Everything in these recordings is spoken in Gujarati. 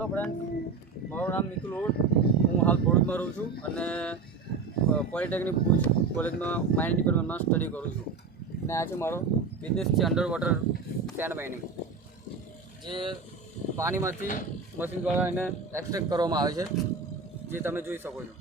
હેલો ફ્રેન્ડ, મારું નામ મિતુલ ઓડ. હું હાલ ભરૂચમાં રહું છું અને પોલિટેકનિક ભુજ કોલેજમાં માઇનિંગ ડિપાર્ટમેન્ટમાં સ્ટડી કરું છું. અને આજે મારો બિઝનેસ છે અંડર વોટર સેન્ડ માઇનિંગ, જે પાણીમાંથી મશીન દ્વારા એને એક્સટ્રેક્ટ કરવામાં આવે છે, જે તમે જોઈ શકો છો.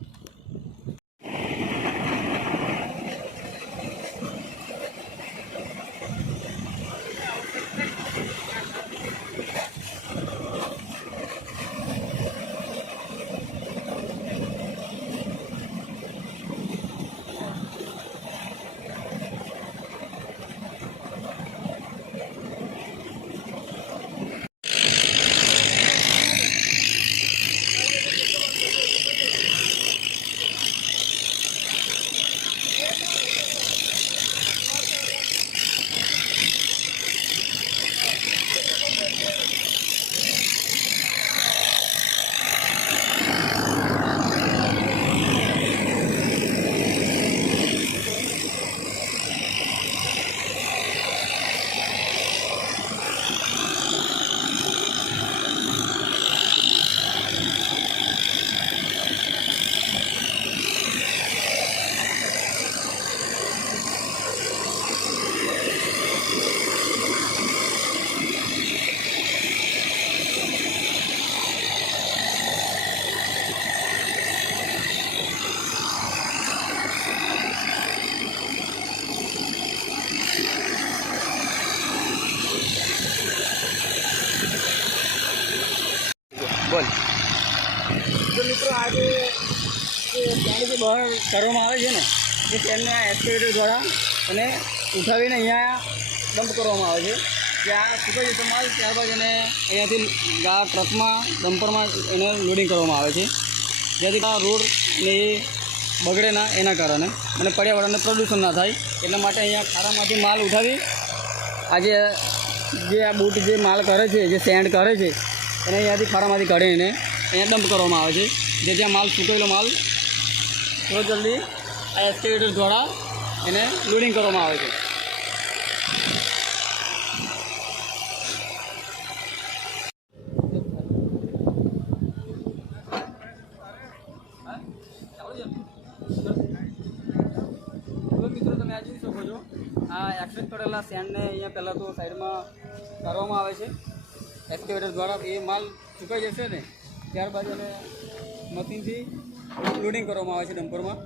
બોલ. તો મિત્રો, આજે જે પાણી જે બહાર કરવામાં આવે છે ને, એ તેમને આ એક્સકેવેટર દ્વારા અને ઉઠાવીને અહીંયા ડમ્પ કરવામાં આવે છે. જ્યાં સુકાઈ જતો માલ ત્યારબાદ એને અહીંયાથી ટ્રકમાં ડમ્પરમાં એને લોડિંગ કરવામાં આવે છે, જેથી આ રોડ ને એ બગડે ના એના કારણે અને પર્યાવરણને પ્રદૂષણ ના થાય એટલા માટે અહીંયા ખાડામાંથી માલ ઉઠાવી આજે જે આ બોટ જે માલ કરે છે, જે સેન્ડ કરે છે, એને અહીંયાથી ખાડામાંથી કાઢીને અહીંયા ડમ્પ કરવામાં આવે છે, જેથી આ માલ સુકાયેલો માલ થોડો જલ્દી આ એક્સકેવેટર દ્વારા એને લોડિંગ કરવામાં આવે છે. મિત્રો, તમે આ જોઈ શકો છો, આ એક્સટ્રેક્ટ કરેલા સેન્ડને અહીંયા પહેલાં તો સાઈડમાં કરવામાં આવે છે એક્સકેવેટર દ્વારા. એ માલ સુકાઈ જશે ને ત્યારબાદ એને મશીનથી લોડિંગ કરવામાં આવે છે ડમ્પરમાં,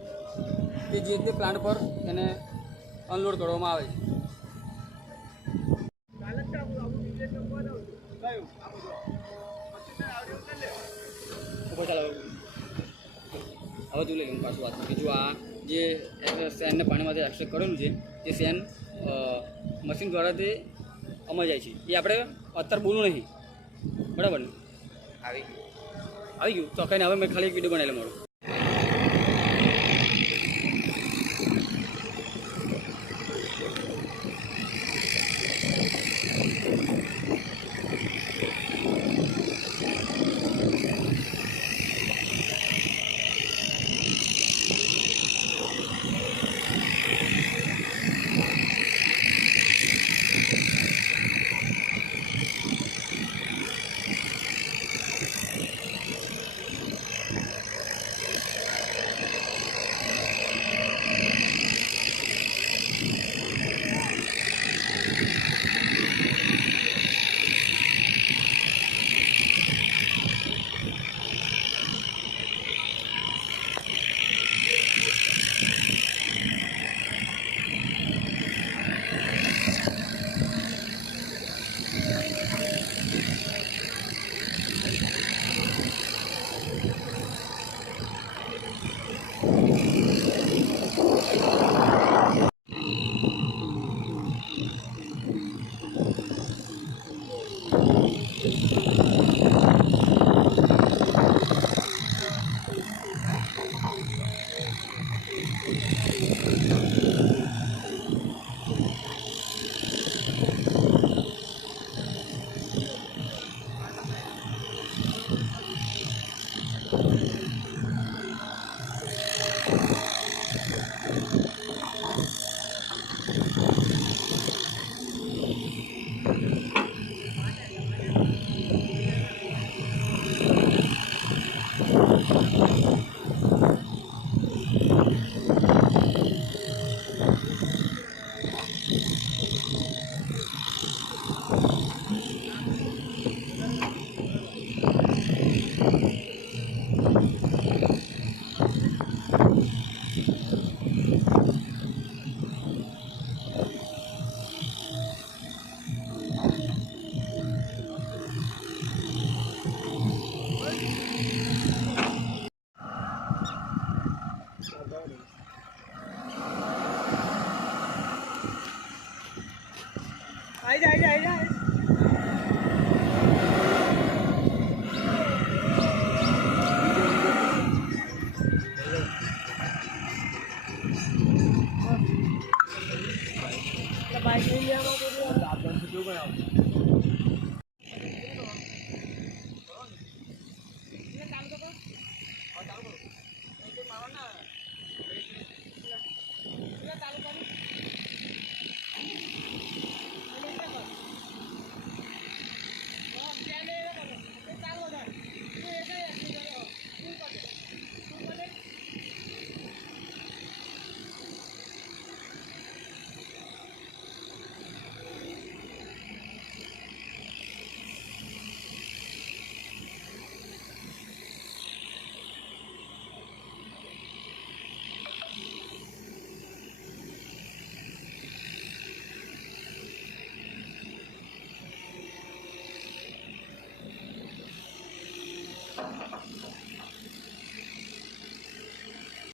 કે જે તે પ્લાન્ટ પર એને અનલોડ કરવામાં આવે છે. હવે તું લઈ લઉં પાછું વાત કે જો આ જે સેનને પાણીમાંથી એક્સટ્રેક્ટ કરેલું છે, તે સેન મશીન દ્વારા તે અમર જાય છે. એ આપણે અત્યારે બોલવું નહીં, બરાબર ને? આવી ગયું તો કંઈ હવે મેં ખાલી એક વિડીયો બનાવેલો મારો.